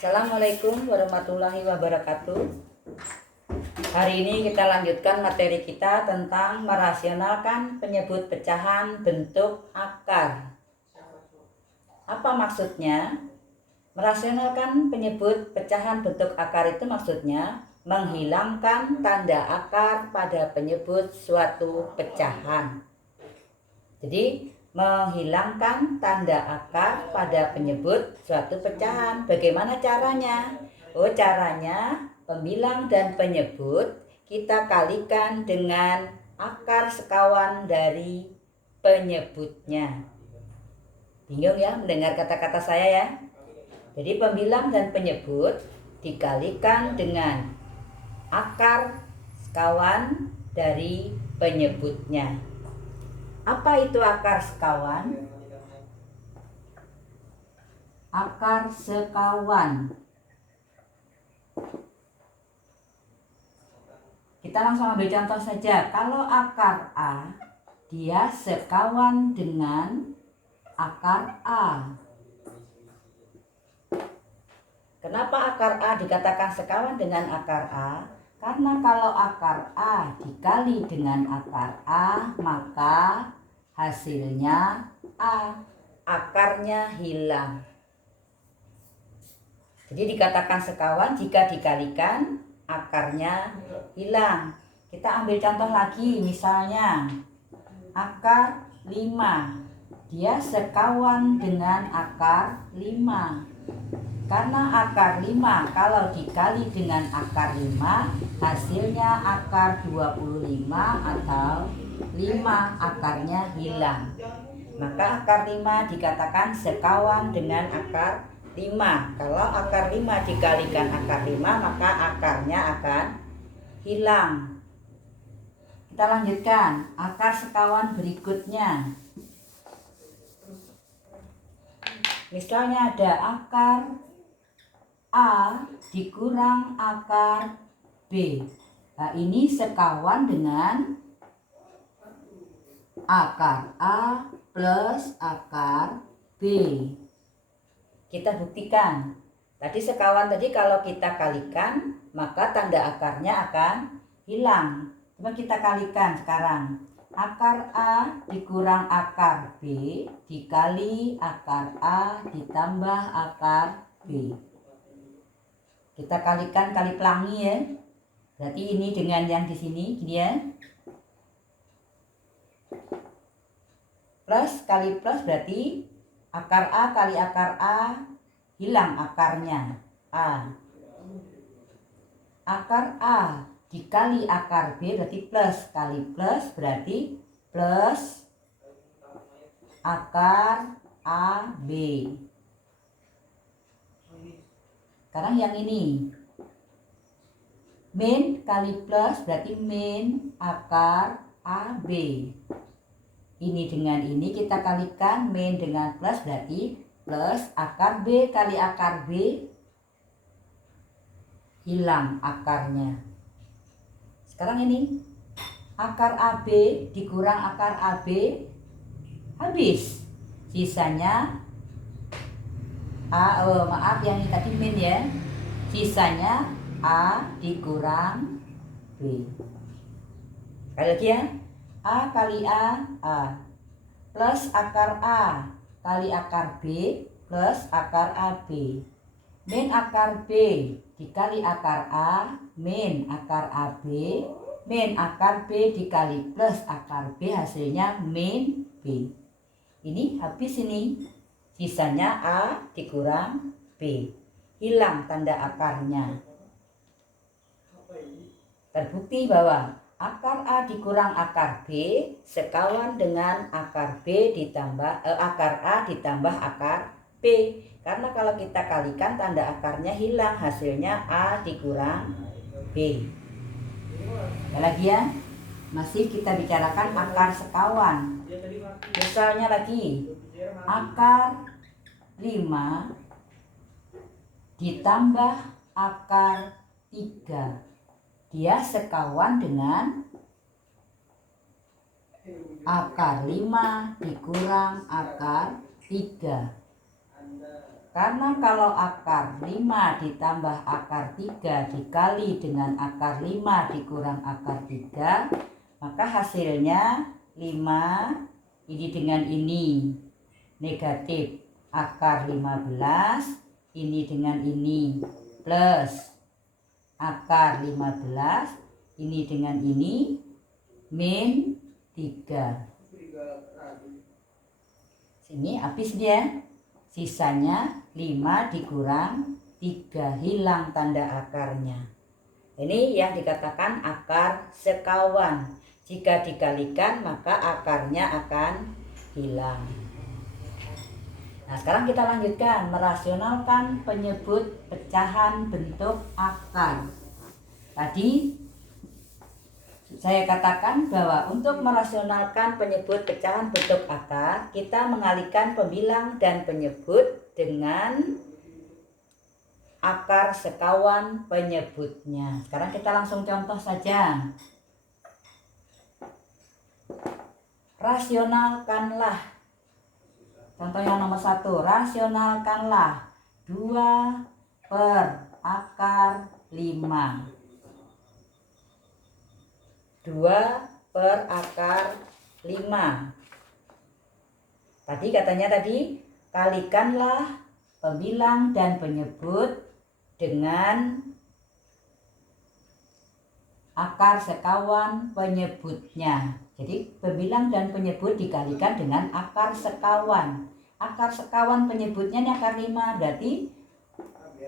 Assalamualaikum warahmatullahi wabarakatuh. Hari ini kita lanjutkan materi kita tentang merasionalkan penyebut pecahan bentuk akar. Apa maksudnya? Merasionalkan penyebut pecahan bentuk akar itu maksudnya menghilangkan tanda akar pada penyebut suatu pecahan. Jadi menghilangkan tanda akar pada penyebut suatu pecahan. Bagaimana caranya? Caranya pembilang dan penyebut kita kalikan dengan akar sekawan dari penyebutnya. Bingung ya mendengar kata-kata saya ya? Jadi pembilang dan penyebut dikalikan dengan akar sekawan dari penyebutnya. Apa itu akar sekawan? Akar sekawan. Kita langsung ambil contoh saja. Kalau akar A, dia sekawan dengan akar A. Kenapa akar A dikatakan sekawan dengan akar A? Karena kalau akar A dikali dengan akar A, maka hasilnya A, akarnya hilang. Jadi dikatakan sekawan jika dikalikan akarnya hilang. Kita ambil contoh lagi, misalnya akar 5. Dia sekawan dengan akar 5. Karena akar 5 kalau dikali dengan akar 5 hasilnya akar 25 atau 5, akarnya hilang. Maka akar 5 dikatakan sekawan dengan akar 5. Kalau akar 5 dikalikan akar 5 maka akarnya akan hilang. Kita lanjutkan akar sekawan berikutnya. Misalnya ada akar A dikurang akar B. Nah, ini sekawan dengan akar A plus akar B. Kita buktikan. Tadi sekawan tadi kalau kita kalikan maka tanda akarnya akan hilang. Coba kita kalikan sekarang. Akar A dikurang akar B dikali akar A ditambah akar B. Kita kalikan kali pelangi ya. Berarti ini dengan yang di sini gini ya. Plus kali plus berarti akar A kali akar A hilang akarnya A. Akar A dikali akar B berarti plus kali plus berarti plus akar AB. Sekarang yang ini min kali plus berarti min akar AB. Ini dengan ini kita kalikan, min dengan plus berarti plus akar B kali akar B, hilang akarnya. Sekarang ini akar AB dikurang akar AB, habis. Sisanya maaf yang ini tadi min ya. Sisanya A dikurang B. Sekali lagi ya. A kali A plus akar A kali akar B plus akar AB. Min akar B dikali akar A min akar AB, min akar B dikali plus akar B hasilnya min B. Ini habis ini. Sisanya A dikurang B. Hilang tanda akarnya. Terbukti bahwa akar A dikurang akar B sekawan dengan akar B ditambah akar A ditambah akar B. Karena kalau kita kalikan tanda akarnya hilang, hasilnya A dikurang B. Lagi ya. Masih kita bicarakan akar sekawan. Misalnya lagi akar 5 ditambah akar 3. Dia sekawan dengan akar 5 dikurang akar 3. Karena kalau akar 5 ditambah akar 3 dikali dengan akar 5 dikurang akar 3, maka hasilnya 5 ini dengan ini negatif akar 15, ini dengan ini plus akar 15, ini dengan ini min 3. Sini habis dia. Sisanya 5 dikurang 3, hilang tanda akarnya. Ini yang dikatakan akar sekawan. Jika dikalikan maka akarnya akan hilang. Nah, sekarang kita lanjutkan merasionalkan penyebut pecahan bentuk akar. Tadi saya katakan bahwa untuk merasionalkan penyebut pecahan bentuk akar, kita mengalihkan pembilang dan penyebut dengan akar sekawan penyebutnya. Sekarang kita langsung contoh saja. Rasionalkanlah. Contoh yang nomor 1, rasionalkanlah 2 per akar 5. 2 per akar 5. Tadi katanya kalikanlah pembilang dan penyebut dengan akar sekawan penyebutnya. Jadi pembilang dan penyebut dikalikan dengan akar sekawan. Akar sekawan penyebutnya ini akar 5, berarti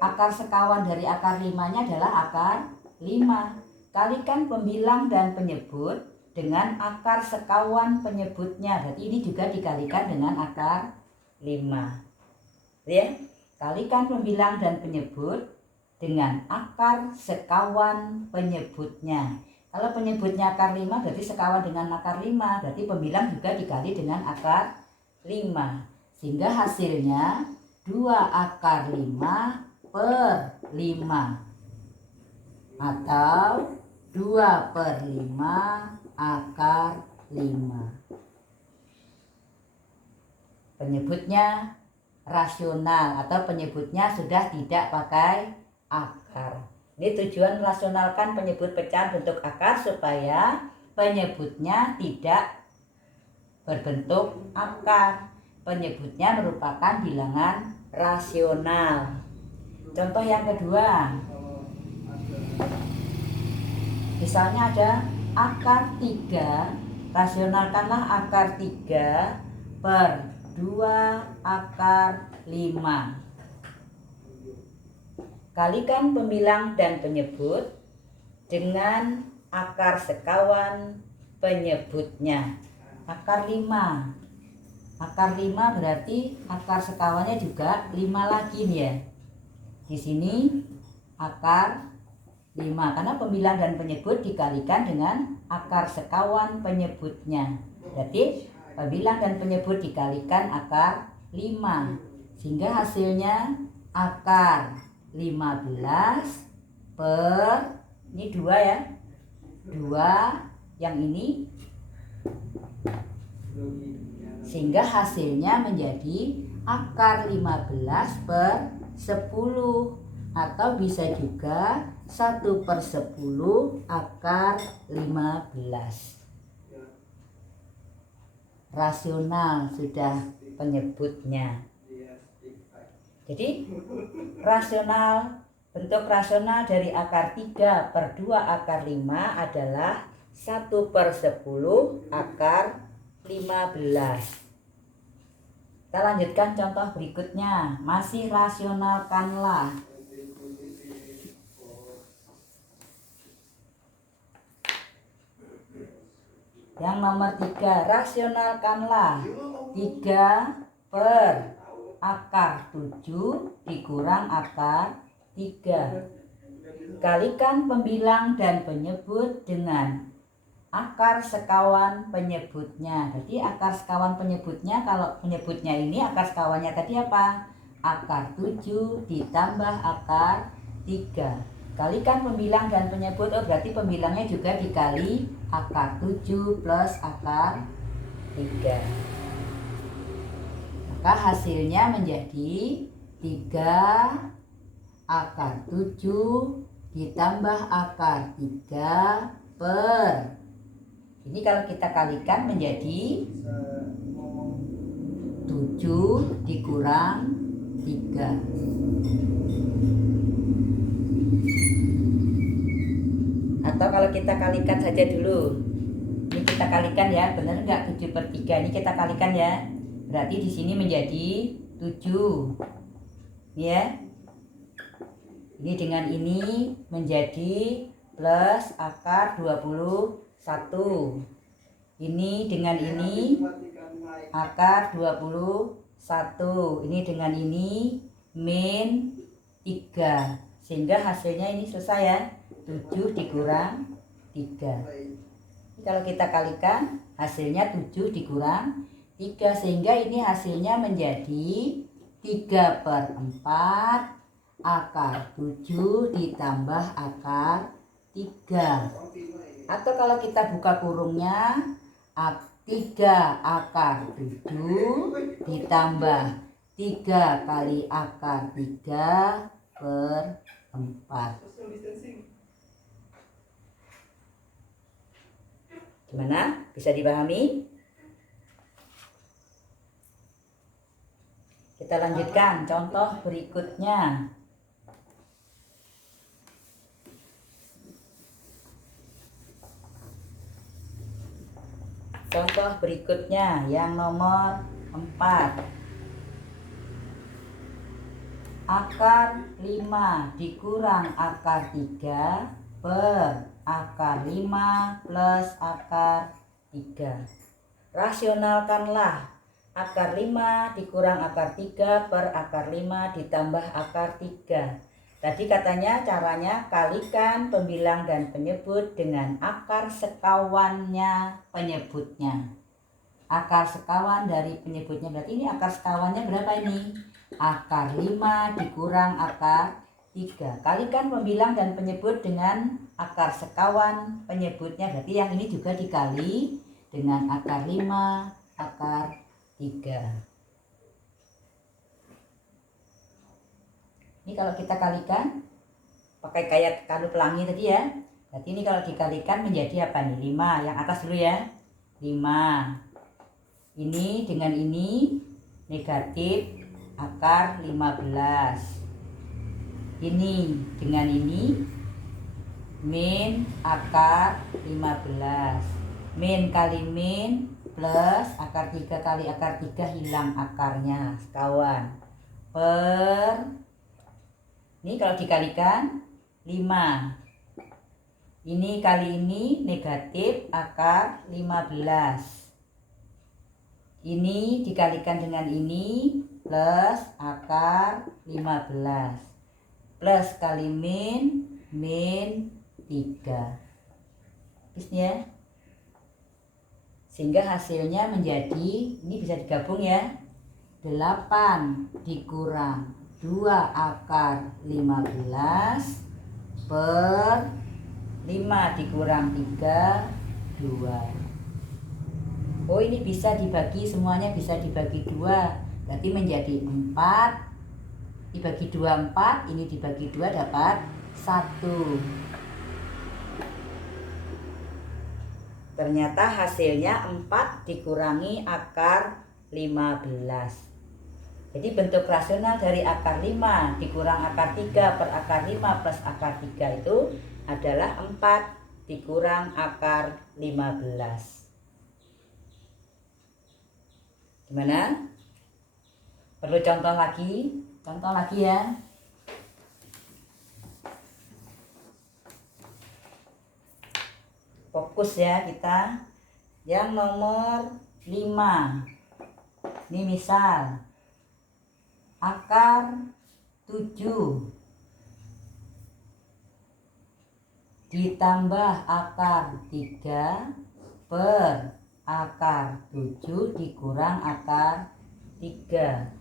akar sekawan dari akar 5-nya adalah akar 5. Kalikan pembilang dan penyebut dengan akar sekawan penyebutnya. Berarti ini juga dikalikan dengan akar 5. Ya, kalikan pembilang dan penyebut dengan akar sekawan penyebutnya. Kalau penyebutnya akar 5 berarti sekawan dengan akar 5. Berarti pembilang juga dikali dengan akar 5. Sehingga hasilnya 2 akar 5 per 5. Atau 2 per 5 akar 5. Penyebutnya rasional atau penyebutnya sudah tidak pakai akar. Ini tujuan merasionalkan penyebut pecahan bentuk akar supaya penyebutnya tidak berbentuk akar. Penyebutnya merupakan bilangan rasional. Contoh yang kedua. Misalnya ada akar 3, rasionalkanlah akar 3 per 2 akar 5. Kalikan pembilang dan penyebut dengan akar sekawan penyebutnya. Akar 5. Akar 5 berarti akar sekawannya juga 5 lagi nih ya. Di sini akar 5 karena pembilang dan penyebut dikalikan dengan akar sekawan penyebutnya. Berarti pembilang dan penyebut dikalikan akar 5. Sehingga hasilnya akar 15 per, ini 2 ya. 2 yang ini. Sehingga hasilnya menjadi akar 15 per 10. Atau bisa juga 1 per 10 akar 15. Rasional sudah penyebutnya. Jadi bentuk rasional dari akar 3 per 2 akar 5 adalah 1 per 10 akar 15. Kita lanjutkan contoh berikutnya. Masih rasionalkanlah. Yang nomor 3, rasionalkanlah 3 per akar 7 dikurang akar 3. Kalikan pembilang dan penyebut dengan akar sekawan penyebutnya. Jadi akar sekawan penyebutnya, kalau penyebutnya ini akar sekawannya tadi apa? Akar 7 ditambah akar 3. Kalikan pembilang dan penyebut, berarti pembilangnya juga dikali akar 7 plus akar 3. Maka hasilnya menjadi 3 akar 7 ditambah akar 3 per. Ini kalau kita kalikan menjadi 7 dikurang 3. Atau kalau kita kalikan saja dulu. Ini kita kalikan ya, benar nggak 7 per 3? Ini kita kalikan ya. Berarti di sini menjadi 7. Ya. Ini dengan ini menjadi plus akar 21. Ini dengan ini akar 21. Ini dengan ini min 3. Sehingga hasilnya ini selesai ya. 7 dikurang 3. Kalau kita kalikan hasilnya 7 dikurang 3. Sehingga ini hasilnya menjadi 3 per 4 akar 7 ditambah akar 3. Atau kalau kita buka kurungnya 3 akar 7 ditambah 3 kali akar 3 per 4. Gimana? Bisa dipahami? Kita lanjutkan contoh berikutnya. Contoh berikutnya yang nomor 4. Akar 5 dikurang akar 3 per akar 5 plus akar 3. Rasionalkanlah akar 5 dikurang akar 3 per akar 5 ditambah akar 3. Tadi katanya caranya kalikan pembilang dan penyebut dengan akar sekawannya penyebutnya. Akar sekawan dari penyebutnya, berarti ini akar sekawannya berapa ini? Akar 5 dikurang akar 3. Kalikan pembilang dan penyebut dengan akar sekawan penyebutnya, berarti yang ini juga dikali dengan akar 5 akar 3. Ini kalau kita kalikan pakai kayak kadu pelangi tadi ya. Berarti ini kalau dikalikan menjadi apa nih? 5. Yang atas dulu ya. 5. Ini dengan ini negatif akar 15. Ini dengan ini min akar 15. Min kali min plus akar 3 kali akar 3 hilang akarnya sekawan per. Ini kalau dikalikan 5. Ini kali ini negatif akar 15. Ini dikalikan dengan ini plus akar 15. Plus kali min 3. Habis ya. Sehingga hasilnya menjadi, ini bisa digabung ya. 8 dikurang 2 akar 15 per 5 dikurang 3, 2. Oh ini bisa dibagi, semuanya bisa dibagi 2. Berarti menjadi 4. Dibagi 2, 4. Ini dibagi 2 dapat 1. Ternyata hasilnya 4 dikurangi akar 15. Jadi bentuk rasional dari akar 5 dikurang akar 3 per akar 5 plus akar 3 itu adalah 4 dikurang akar 15. Gimana? Perlu contoh lagi? Contoh lagi ya. Fokus ya kita. Yang nomor 5. Ini misal akar 7 ditambah akar 3 per akar 7 dikurang akar 3.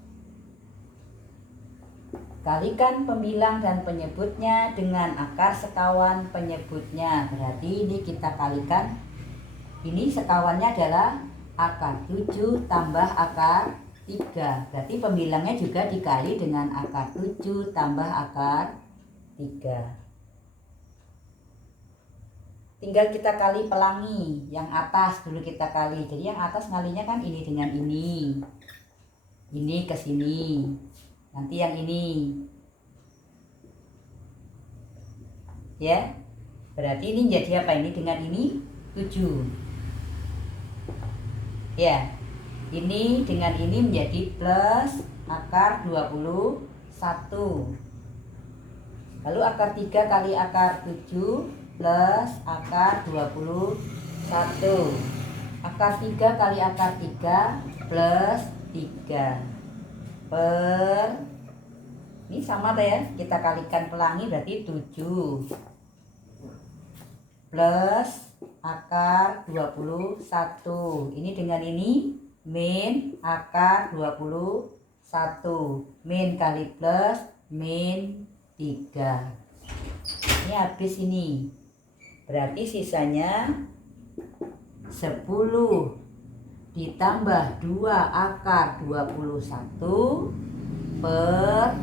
Kalikan pembilang dan penyebutnya dengan akar sekawan penyebutnya. Berarti ini kita kalikan. Ini sekawannya adalah akar 7 tambah akar 3. 3. Berarti pembilangnya juga dikali dengan akar 7 tambah akar 3. Tinggal kita kali pelangi. Yang atas dulu kita kali. Jadi yang atas ngalinya kan ini dengan ini. Ini ke sini. Nanti yang ini. Ya. Berarti ini jadi apa? Ini dengan ini 7. Ya. Ini dengan ini menjadi plus akar 21. Lalu akar 3 kali akar 7 plus akar 21. Akar 3 kali akar 3 plus 3 per, ini sama ya, kita kalikan pelangi berarti 7 plus akar 21. Ini dengan ini min akar 21. Min kali plus min 3. Ini habis ini. Berarti sisanya 10 ditambah 2 akar 21 per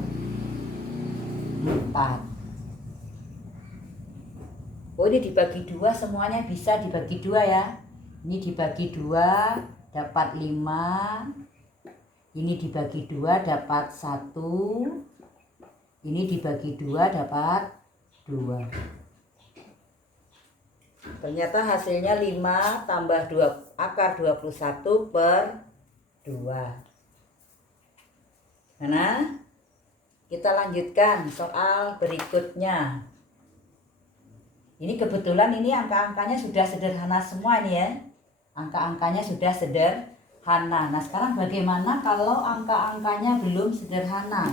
4. Oh, ini dibagi 2, semuanya bisa dibagi 2 ya. Ini dibagi 2 dapat 5. Ini dibagi 2 dapat 1. Ini dibagi 2 dapat 2. Ternyata hasilnya 5 tambah 2 akar 21 per 2. Mana? Kita lanjutkan soal berikutnya. Ini kebetulan ini angka-angkanya sudah sederhana semua nih ya. Angka-angkanya sudah sederhana. Nah, sekarang bagaimana kalau angka-angkanya belum sederhana?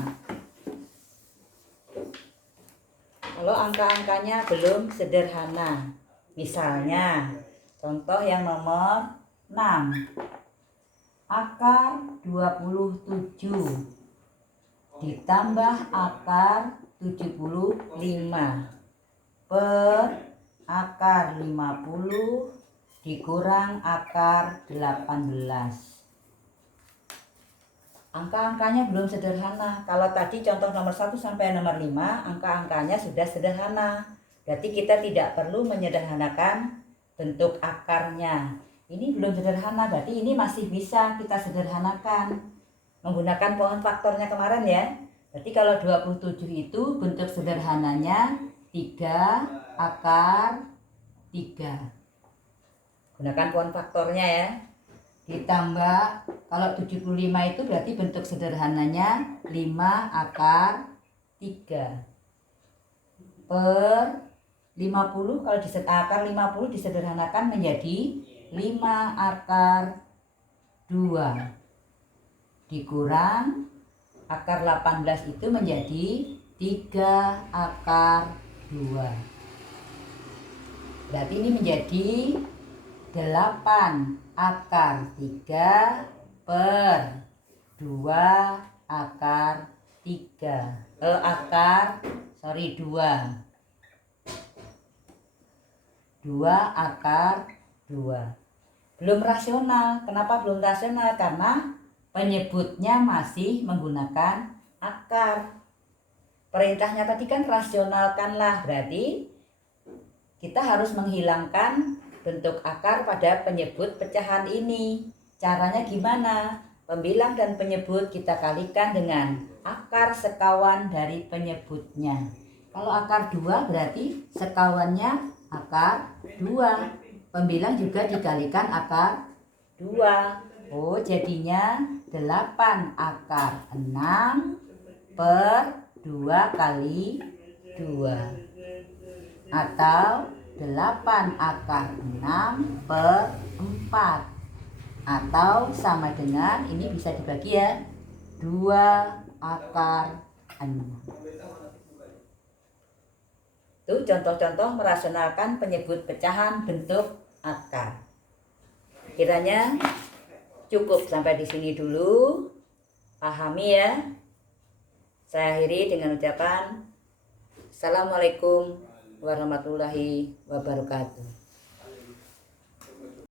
Kalau angka-angkanya belum sederhana. Misalnya, contoh yang nomor 6. Akar 27 ditambah akar 75 per akar 50 dikurang akar 18. Angka-angkanya belum sederhana. Kalau tadi contoh nomor 1 sampai nomor 5, angka-angkanya sudah sederhana. Berarti kita tidak perlu menyederhanakan bentuk akarnya. Ini belum sederhana, berarti ini masih bisa kita sederhanakan. Menggunakan pohon faktornya kemarin ya. Berarti kalau 27 itu bentuk sederhananya 3 akar 3. Gunakan pohon faktornya ya. Ditambah, kalau 75 itu berarti bentuk sederhananya 5 akar 3. Per 50, kalau akar 50 disederhanakan menjadi 5 akar 2. Dikurang akar 18 itu menjadi 3 akar 2. Berarti ini menjadi 8 akar 3 per 2 akar 3. 2 akar 2. Belum rasional. Kenapa belum rasional? Karena penyebutnya masih menggunakan akar. Perintahnya tadi kan rasionalkanlah. Berarti kita harus menghilangkan bentuk akar pada penyebut pecahan ini. Caranya gimana? Pembilang dan penyebut kita kalikan dengan akar sekawan dari penyebutnya. Kalau akar 2 berarti sekawannya akar 2. Pembilang juga dikalikan akar 2. Oh, jadinya 8 akar 6 per 2 kali 2. Atau 8 akar 6 per 4. Atau sama dengan, ini bisa dibagi ya, 2 akar 6. Itu contoh-contoh merasionalkan penyebut pecahan bentuk akar. Kiranya cukup sampai di sini dulu. Pahami ya. Saya akhiri dengan ucapan Assalamualaikum warahmatullahi wabarakatuh.